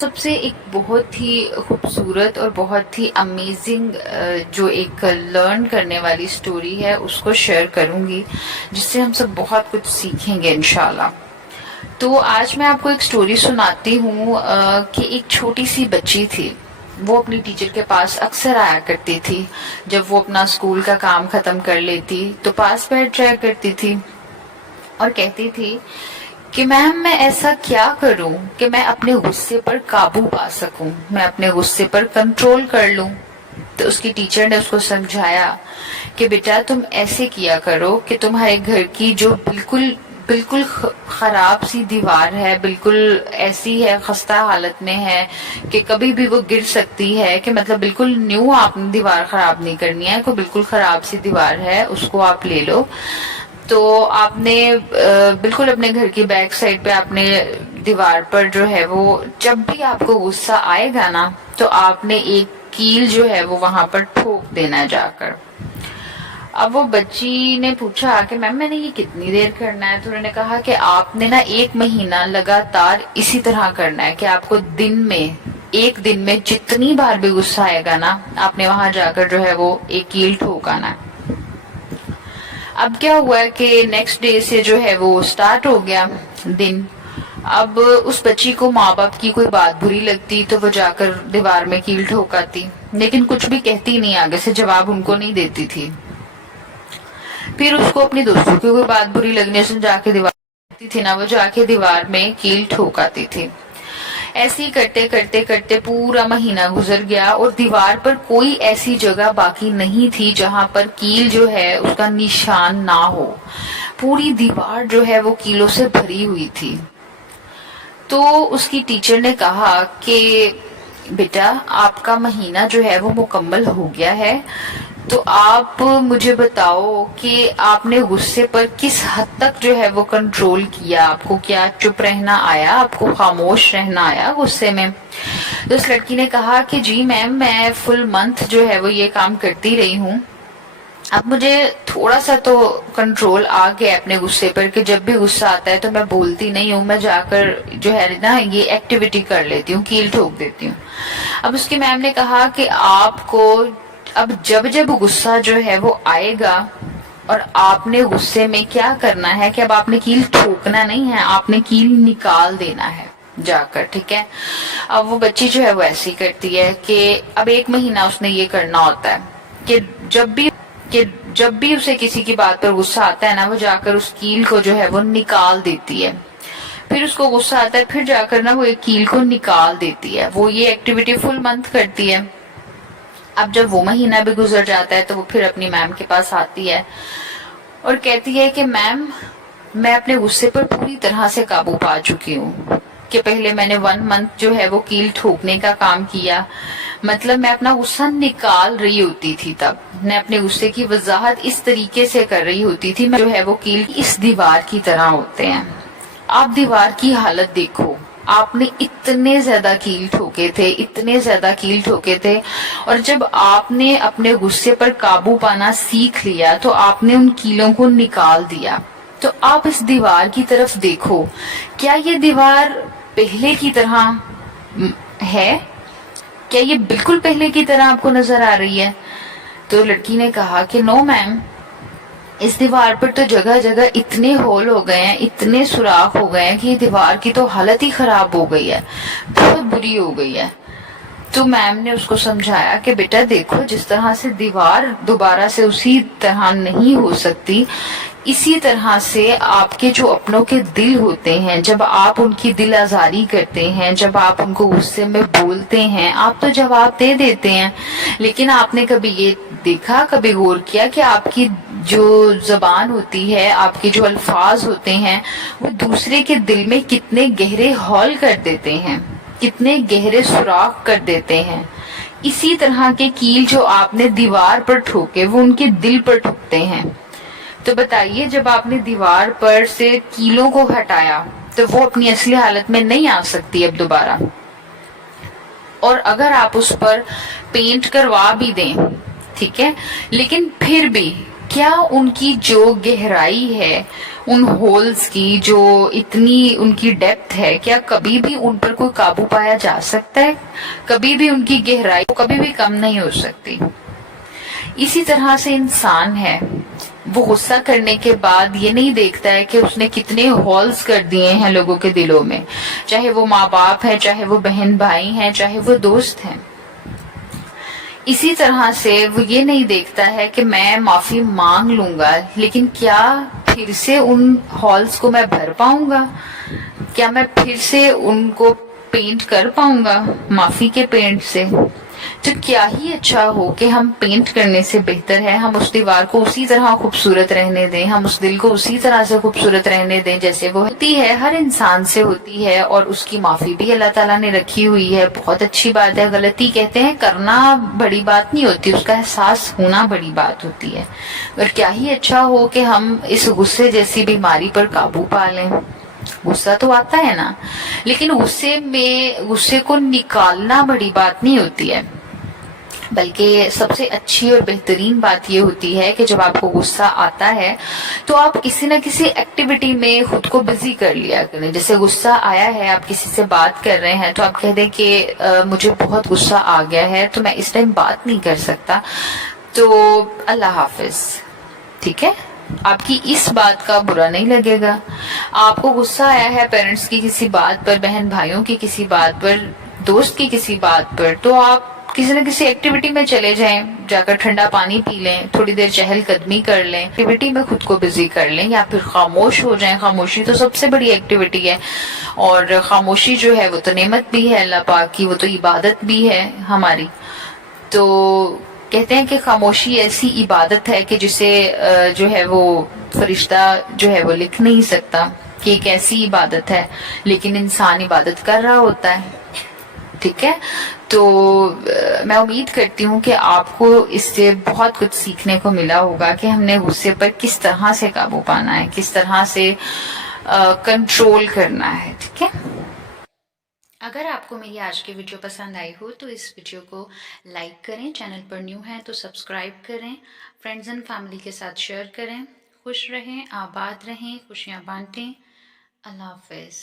سب سے ایک بہت ہی خوبصورت اور بہت ہی امیزنگ جو ایک لرن کرنے والی سٹوری ہے اس کو شیئر کروں گی، جس سے ہم سب بہت کچھ سیکھیں گے انشاءاللہ۔ تو آج میں آپ کو ایک سٹوری سناتی ہوں کہ ایک چھوٹی سی بچی تھی۔ وہ اپنی ٹیچر کے پاس اکثر آیا کرتی تھی۔ جب وہ اپنا اسکول کا کام ختم کر لیتی تو پاس بیٹھ جایا کرتی تھی اور کہتی تھی کہ میم میں ایسا کیا کروں کہ میں اپنے غصے پر قابو پا سکوں، میں اپنے غصے پر کنٹرول کر لوں۔ تو اس کی ٹیچر نے اس کو سمجھایا کہ بیٹا تم ایسے کیا کرو کہ تمہارے گھر کی جو بالکل خراب سی دیوار ہے، بالکل ایسی ہے، خستہ حالت میں ہے کہ کبھی بھی وہ گر سکتی ہے، کہ مطلب بالکل نیو آپ نے دیوار خراب نہیں کرنی ہے، کوئی بالکل خراب سی دیوار ہے اس کو آپ لے لو۔ تو آپ نے بالکل اپنے گھر کی بیک سائڈ پہ آپ نے دیوار پر جو ہے وہ جب بھی آپ کو غصہ آئے گا نا تو آپ نے ایک کیل جو ہے وہ وہاں پر ٹھوک دینا جا کر۔ اب وہ بچی نے پوچھا کہ میم میں نے یہ کتنی دیر کرنا ہے؟ تو انہوں نے کہا کہ آپ نے نا 1 مہینہ لگاتار اسی طرح کرنا ہے، کہ آپ کو ایک دن میں جتنی بار بھی غصہ آئے گا نا آپ نے وہاں جا کر جو ہے وہ ایک کیل ٹھوکانا ہے۔ اب کیا ہوا کہ نیکسٹ ڈے سے جو ہے وہ سٹارٹ ہو گیا دن۔ اب اس بچی کو ماں باپ کی کوئی بات بری لگتی تو وہ جا کر دیوار میں کیل ٹھوکاتی، لیکن کچھ بھی کہتی نہیں، آگے سے جواب ان کو نہیں دیتی تھی۔ پھر اس کو اپنی دوستوں کی کوئی بات بری لگنے سے جا کے وہ جا کے دیوار میں کیل ٹھوکاتی تھی۔ ایسے ہی کرتے کرتے کرتے پورا مہینہ گزر گیا اور دیوار پر کوئی ایسی جگہ باقی نہیں تھی جہاں پر کیل جو ہے اس کا نشان نہ ہو۔ پوری دیوار جو ہے وہ کیلوں سے بھری ہوئی تھی۔ تو اس کی ٹیچر نے کہا کہ بیٹا آپ کا مہینہ جو ہے وہ مکمل ہو گیا ہے، تو آپ مجھے بتاؤ کہ آپ نے غصے پر کس حد تک جو ہے وہ کنٹرول کیا، آپ کو کیا چپ رہنا آیا، آپ کو خاموش رہنا آیا غصے میں؟ تو اس لڑکی نے کہا کہ جی میم میں فل منتھ جو ہے وہ یہ کام کرتی رہی ہوں، اب مجھے تھوڑا سا تو کنٹرول آ گیا اپنے غصے پر، کہ جب بھی غصہ آتا ہے تو میں بولتی نہیں ہوں، میں جا کر جو ہے نا یہ ایکٹیویٹی کر لیتی ہوں، کیل ٹھوک دیتی ہوں۔ اب اس کی میم نے کہا کہ آپ کو اب جب غصہ جو ہے وہ آئے گا اور آپ نے غصے میں کیا کرنا ہے کہ اب آپ نے کیل ٹھوکنا نہیں ہے، آپ نے کیل نکال دینا ہے جا کر، ٹھیک ہے؟ اب وہ بچی جو ہے وہ ایسی کرتی ہے کہ اب 1 مہینہ اس نے یہ کرنا ہوتا ہے کہ جب بھی اسے کسی کی بات پر غصہ آتا ہے نا وہ جا کر اس کیل کو جو ہے وہ نکال دیتی ہے۔ پھر اس کو غصہ آتا ہے پھر جا کر نا وہ ایک کیل کو نکال دیتی ہے۔ وہ یہ ایکٹیویٹی فل منتھ کرتی ہے۔ اب جب وہ مہینہ بھی گزر جاتا ہے تو وہ پھر اپنی میم کے پاس آتی ہے اور کہتی ہے کہ میم میں اپنے غصے پر پوری طرح سے قابو پا چکی ہوں، کہ پہلے میں نے 1 منتھ جو ہے وہ کیل ٹھوکنے کا کام کیا، مطلب میں اپنا غصہ نکال رہی ہوتی تھی، تب میں اپنے غصے کی وضاحت اس طریقے سے کر رہی ہوتی تھی، میں جو ہے وہ کیل اس دیوار کی طرح ہوتے ہیں۔ آپ دیوار کی حالت دیکھو، آپ نے اتنے زیادہ کیل ٹھوکے تھے اور جب آپ نے اپنے غصے پر قابو پانا سیکھ لیا تو آپ نے ان کیلوں کو نکال دیا۔ تو آپ اس دیوار کی طرف دیکھو، کیا یہ دیوار پہلے کی طرح ہے؟ کیا یہ بالکل پہلے کی طرح آپ کو نظر آ رہی ہے؟ تو لڑکی نے کہا کہ نو میم، اس دیوار پر تو جگہ جگہ اتنے ہول ہو گئے ہیں، اتنے سوراخ ہو گئے ہیں کہ یہ دیوار کی تو حالت ہی خراب ہو گئی ہے، بہت بری ہو گئی ہے۔ تو میم نے اس کو سمجھایا کہ بیٹا دیکھو، جس طرح سے دیوار دوبارہ سے اسی طرح نہیں ہو سکتی، اسی طرح سے آپ کے جو اپنوں کے دل ہوتے ہیں، جب آپ ان کی دل آزاری کرتے ہیں، جب آپ ان کو غصے میں بولتے ہیں، آپ تو جواب دے دیتے ہیں، لیکن آپ نے کبھی یہ دیکھا، کبھی غور کیا کہ آپ کی جو زبان ہوتی ہے، آپ کے جو الفاظ ہوتے ہیں، وہ دوسرے کے دل میں کتنے گہرے ہول کر دیتے ہیں، کتنے گہرے سوراخ کر دیتے ہیں۔ اسی طرح کے کیل جو آپ نے دیوار پر ٹھوکے وہ ان کے دل پر ٹھوکتے ہیں۔ تو بتائیے، جب آپ نے دیوار پر سے کیلوں کو ہٹایا تو وہ اپنی اصلی حالت میں نہیں آ سکتی اب دوبارہ، اور اگر آپ اس پر پینٹ کروا بھی دیں، ٹھیک ہے، لیکن پھر بھی کیا ان کی جو گہرائی ہے، ان ہولز کی جو اتنی ان کی ڈیپتھ ہے، کیا کبھی بھی ان پر کوئی قابو پایا جا سکتا ہے؟ کبھی بھی ان کی گہرائی کبھی بھی کم نہیں ہو سکتی۔ اسی طرح سے انسان ہے، وہ غصہ کرنے کے بعد یہ نہیں دیکھتا ہے کہ اس نے کتنے ہولز کر دیے ہیں لوگوں کے دلوں میں، چاہے وہ ماں باپ ہیں، چاہے وہ بہن بھائی ہیں، چاہے وہ دوست ہیں۔ اسی طرح سے وہ یہ نہیں دیکھتا ہے کہ میں معافی مانگ لوں گا، لیکن کیا پھر سے ان ہالز کو میں بھر پاؤں گا؟ کیا میں پھر سے ان کو پینٹ کر پاؤں گا معافی کے پینٹ سے؟ تو کیا ہی اچھا ہو کہ ہم پینٹ کرنے سے بہتر ہے ہم اس دیوار کو اسی طرح خوبصورت رہنے دیں، ہم اس دل کو اسی طرح سے خوبصورت رہنے دیں جیسے وہ ہوتی ہے، ہر انسان سے ہوتی ہے، اور اس کی معافی بھی اللہ تعالیٰ نے رکھی ہوئی ہے۔ بہت اچھی بات ہے، غلطی کہتے ہیں کرنا بڑی بات نہیں ہوتی، اس کا احساس ہونا بڑی بات ہوتی ہے۔ اور کیا ہی اچھا ہو کہ ہم اس غصے جیسی بیماری پر قابو پا لیں۔ غصہ تو آتا ہے نا، لیکن غصے کو نکالنا بڑی بات نہیں ہوتی ہے، بلکہ سب سے اچھی اور بہترین بات یہ ہوتی ہے کہ جب آپ کو غصہ آتا ہے تو آپ کسی نہ کسی ایکٹیویٹی میں خود کو بزی کر لیا کریں۔ جیسے غصہ آیا ہے، آپ کسی سے بات کر رہے ہیں تو آپ کہہ دیں کہ مجھے بہت غصہ آ گیا ہے تو میں اس ٹائم بات نہیں کر سکتا، تو اللہ حافظ، ٹھیک ہے؟ آپ کی اس بات کا برا نہیں لگے گا۔ آپ کو غصہ آیا ہے پیرنٹس کی کسی بات پر، بہن بھائیوں کی کسی بات پر، دوست کی کسی بات پر، تو آپ کسی نہ کسی ایکٹیویٹی میں چلے جائیں، جا کر ٹھنڈا پانی پی لیں، تھوڑی دیر چہل قدمی کر لیں، ایکٹیویٹی میں خود کو بزی کر لیں، یا پھر خاموش ہو جائیں۔ خاموشی تو سب سے بڑی ایکٹیویٹی ہے، اور خاموشی جو ہے وہ تو نعمت بھی ہے اللہ پاک کی، وہ تو عبادت بھی ہے ہماری۔ تو کہتے ہیں کہ خاموشی ایسی عبادت ہے کہ جسے جو ہے وہ فرشتہ جو ہے وہ لکھ نہیں سکتا کہ ایک ایسی عبادت ہے، لیکن انسان عبادت کر رہا ہوتا ہے، ٹھیک ہے؟ تو میں امید کرتی ہوں کہ آپ کو اس سے بہت کچھ سیکھنے کو ملا ہوگا کہ ہم نے غصے پر کس طرح سے قابو پانا ہے، کس طرح سے کنٹرول کرنا ہے، ٹھیک ہے؟ اگر آپ کو میری آج کی ویڈیو پسند آئی ہو تو اس ویڈیو کو لائک کریں، چینل پر نیو ہیں تو سبسکرائب کریں، فرینڈز اینڈ فیملی کے ساتھ شیئر کریں۔ خوش رہیں، آباد رہیں، خوشیاں بانٹیں۔ اللہ حافظ۔